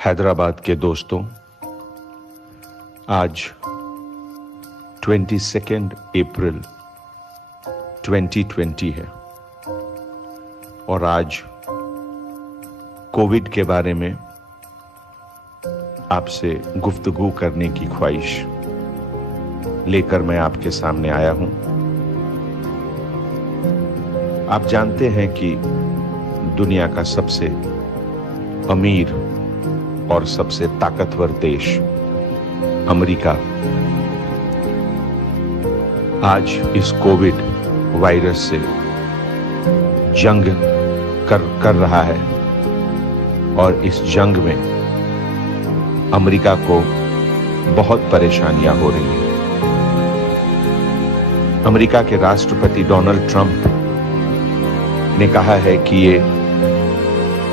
हैदराबाद के दोस्तों, आज 22 अप्रैल 2020 है और आज कोविड के बारे में आपसे गुफ्तगू करने की ख्वाहिश लेकर मैं आपके सामने आया हूं। आप जानते हैं कि दुनिया का सबसे अमीर और सबसे ताकतवर देश अमेरिका आज इस कोविड वायरस से जंग कर रहा है और इस जंग में अमेरिका को बहुत परेशानियां हो रही हैं। अमेरिका के राष्ट्रपति डोनाल्ड ट्रंप ने कहा है कि ये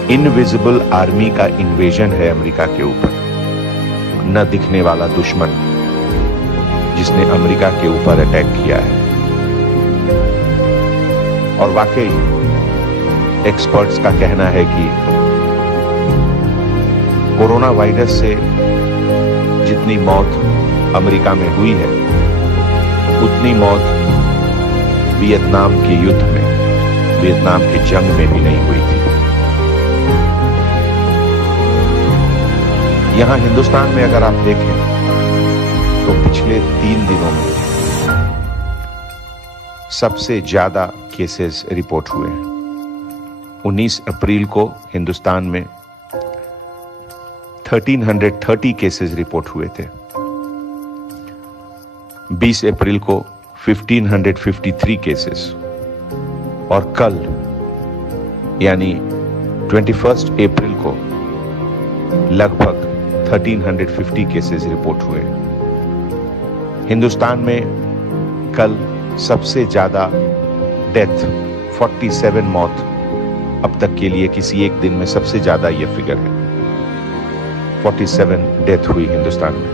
इनविजिबल आर्मी का इन्वेजन है अमेरिका के ऊपर, न दिखने वाला दुश्मन जिसने अमेरिका के ऊपर अटैक किया है। और वाकई एक्सपर्ट्स का कहना है कि कोरोना वायरस से जितनी मौत अमेरिका में हुई है उतनी मौत वियतनाम के युद्ध में, वियतनाम की जंग में भी नहीं हुई थी। यहां हिंदुस्तान में अगर आप देखें तो पिछले 3 दिनों में सबसे ज्यादा केसेस रिपोर्ट हुए हैं। 19 अप्रैल को हिंदुस्तान में 1330 केसेस रिपोर्ट हुए थे। 20 अप्रैल को 1553 केसेस और कल यानी 21 अप्रैल को लगभग 1350 केसेस रिपोर्ट हुए। हिंदुस्तान में कल सबसे ज्यादा डेथ 47 मौत अब तक के लिए किसी एक दिन में सबसे ज्यादा यह फिगर है। 47 डेथ हुई हिंदुस्तान में।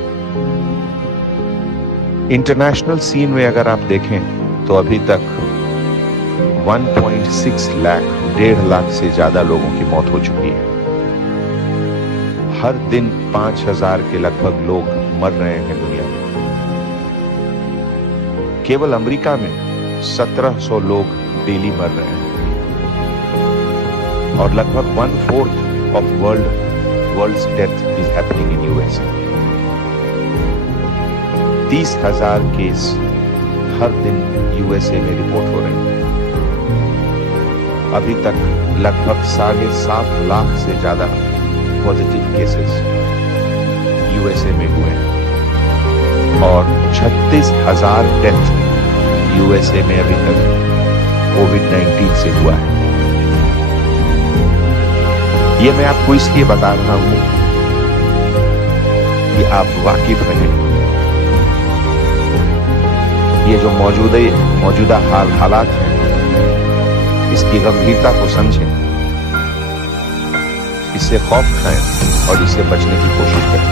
इंटरनेशनल सीन में अगर आप देखें तो अभी तक 1.6 लाख, 1.5 लाख से ज्यादा लोगों की मौत हो चुकी है। हर दिन 5000 के लगभग लोग मर रहे हैं दुनिया में। केवल अमेरिका में 1700 लोग डेली मर रहे हैं और लगभग 1/4 of world's death is happening in USA. 30,000 case हर दिन यूएसए में रिपोर्ट हो रहे हैं। अभी तक लगभग 7.5 लाख से ज्यादा पॉजिटिव केसेस यूएसए में हुए हैं और 36,000 डेथ यूएसए में अभी तक कोविड-19 से हुआ है। ये मैं आपको इसलिए बता रहा हूं कि आप वाकिफ रहें। ये जो मौजूदा हालात हैं इसकी गंभीरता को समझें, इससे खौफ खाएं और इससे बचने की कोशिश करें।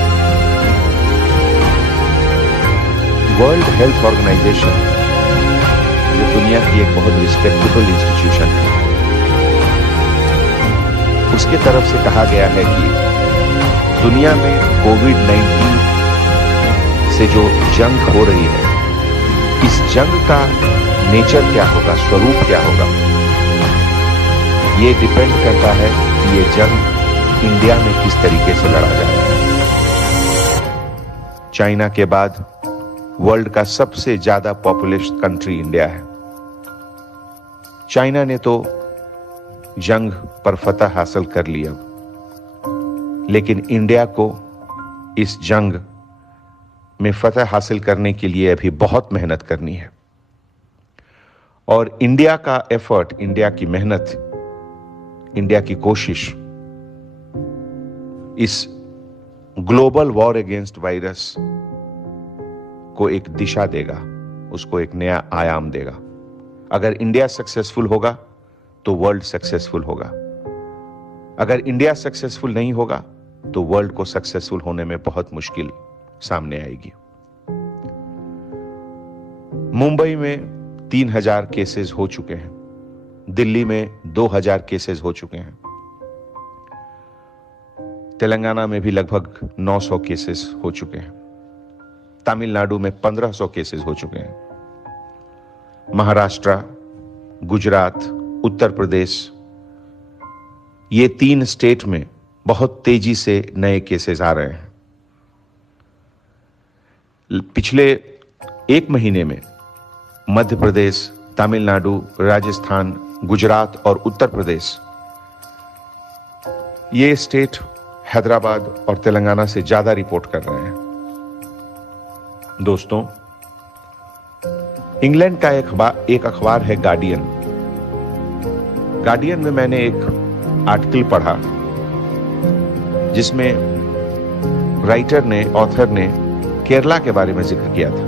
वर्ल्ड हेल्थ ऑर्गेनाइजेशन जो दुनिया की एक बहुत रिस्पेक्टेबल इंस्टीट्यूशन है, उसके तरफ से कहा गया है कि दुनिया में कोविड-19 से जो जंग हो रही है, इस जंग का नेचर क्या होगा, स्वरूप क्या होगा, ये डिपेंड करता है कि ये जंग इंडिया में किस तरीके से लड़ा जाए। चाइना के बाद वर्ल्ड का सबसे ज्यादा पॉपुलेस कंट्री इंडिया है। चाइना ने तो जंग पर फतह हासिल कर लिया, लेकिन इंडिया को इस जंग में फतह हासिल करने के लिए अभी बहुत मेहनत करनी है। और इंडिया का एफर्ट, इंडिया की मेहनत, इंडिया की कोशिश इस ग्लोबल वॉर अगेंस्ट वायरस को एक दिशा देगा, उसको एक नया आयाम देगा। अगर इंडिया सक्सेसफुल होगा तो वर्ल्ड सक्सेसफुल होगा। अगर इंडिया सक्सेसफुल नहीं होगा तो वर्ल्ड को सक्सेसफुल होने में बहुत मुश्किल सामने आएगी। मुंबई में 3000 केसेस हो चुके हैं, दिल्ली में 2000 केसेस हो चुके हैं। तेलंगाना में भी लगभग 900 केसेस हो चुके हैं। तमिलनाडु में 1500 केसेस हो चुके हैं। महाराष्ट्र, गुजरात, उत्तर प्रदेश, ये 3 स्टेट में बहुत तेजी से नए केसेस आ रहे हैं। पिछले 1 महीने में मध्य प्रदेश, तमिलनाडु, राजस्थान, गुजरात और उत्तर प्रदेश, ये स्टेट हैदराबाद और तेलंगाना से ज्यादा रिपोर्ट कर रहे हैं। दोस्तों, इंग्लैंड का एक अखबार है गार्डियन। गार्डियन में मैंने एक आर्टिकल पढ़ा जिसमें ऑथर ने केरला के बारे में जिक्र किया था।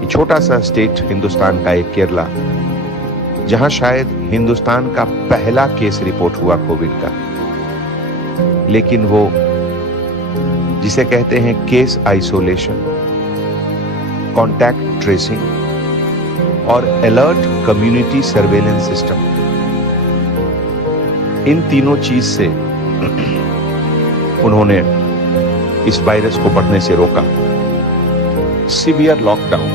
ये छोटा सा स्टेट हिंदुस्तान का एक केरला, जहां शायद हिंदुस्तान का पहला केस रिपोर्ट हुआ कोविड का, लेकिन वो जिसे कहते हैं केस आइसोलेशन, कॉन्टैक्ट ट्रेसिंग और अलर्ट कम्युनिटी सर्वेलेंस सिस्टम, इन तीनों चीज से उन्होंने इस वायरस को बढ़ने से रोका। सिवियर लॉकडाउन,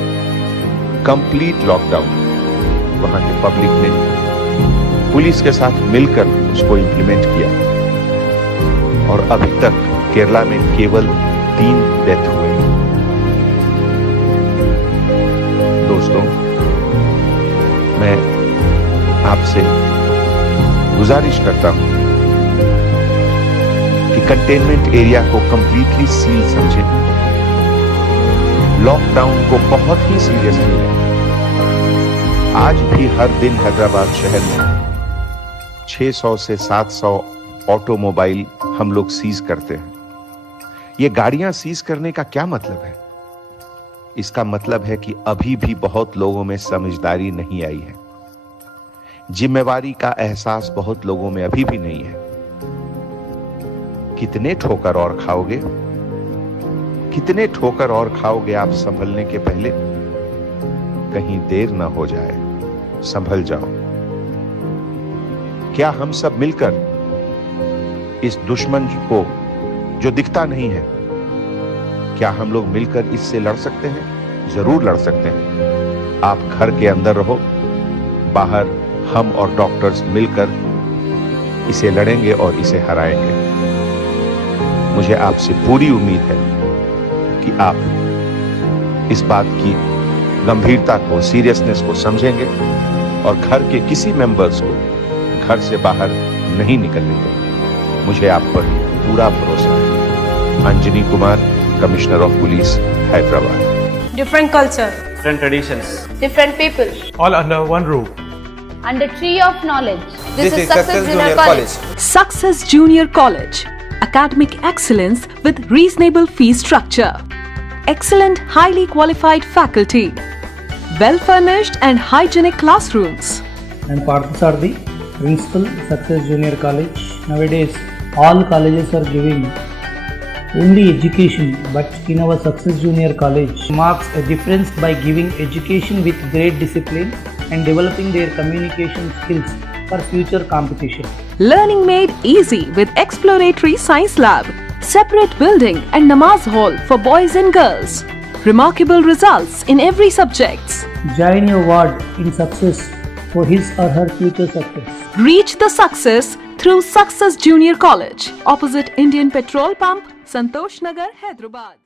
कंप्लीट लॉकडाउन वहां के पब्लिक ने पुलिस के साथ मिलकर उसको इंप्लीमेंट किया और अभी तक केरला में केवल 3 डेथ हुए। दोस्तों, मैं आपसे गुजारिश करता हूं कि कंटेनमेंट एरिया को कंप्लीटली सील समझें, लॉकडाउन को बहुत ही सीरियसली लें। आज भी हर दिन हैदराबाद शहर में 600 से 700 ऑटोमोबाइल हम लोग सीज करते हैं। ये गाड़ियां सीज करने का क्या मतलब है? इसका मतलब है कि अभी भी बहुत लोगों में समझदारी नहीं आई है, जिम्मेवारी का एहसास बहुत लोगों में अभी भी नहीं है। कितने ठोकर और खाओगे? कितने ठोकर और खाओगे आप संभलने के पहले? कहीं देर ना हो जाए, संभल जाओ। क्या हम सब मिलकर इस दुश्मन को, जो दिखता नहीं है, क्या हम लोग मिलकर इससे लड़ सकते हैं? जरूर लड़ सकते हैं। आप घर के अंदर रहो, बाहर हम और डॉक्टर्स मिलकर इसे लड़ेंगे और इसे हराएंगे। मुझे आपसे पूरी उम्मीद है कि आप इस बात की गंभीरता को, सीरियसनेस को समझेंगे और घर के किसी मेंबर्स को घर से बाहर नहीं निकलने देंगे। मुझे आप पर पूरा भरोसा है। Anjani Kumar, commissioner of police, Hyderabad. Different culture, different traditions, different people, all under one roof. Under tree of knowledge. This is Success Junior College. Success Junior College. Academic excellence with reasonable fee structure. Excellent, highly qualified faculty. Well-furnished and hygienic classrooms. And Parthasarthi, Principal, Success Junior College. Nowadays, all colleges are giving only education, but in our Success Junior College marks a difference by giving education with great discipline and developing their communication skills for future competition. Learning made easy with exploratory science lab, separate building and namaz hall for boys and girls. Remarkable results in every subject. Join your ward in success for his or her future success. Reach the success through Success Junior College, opposite Indian Petrol Pump, Santosh Nagar, Hyderabad.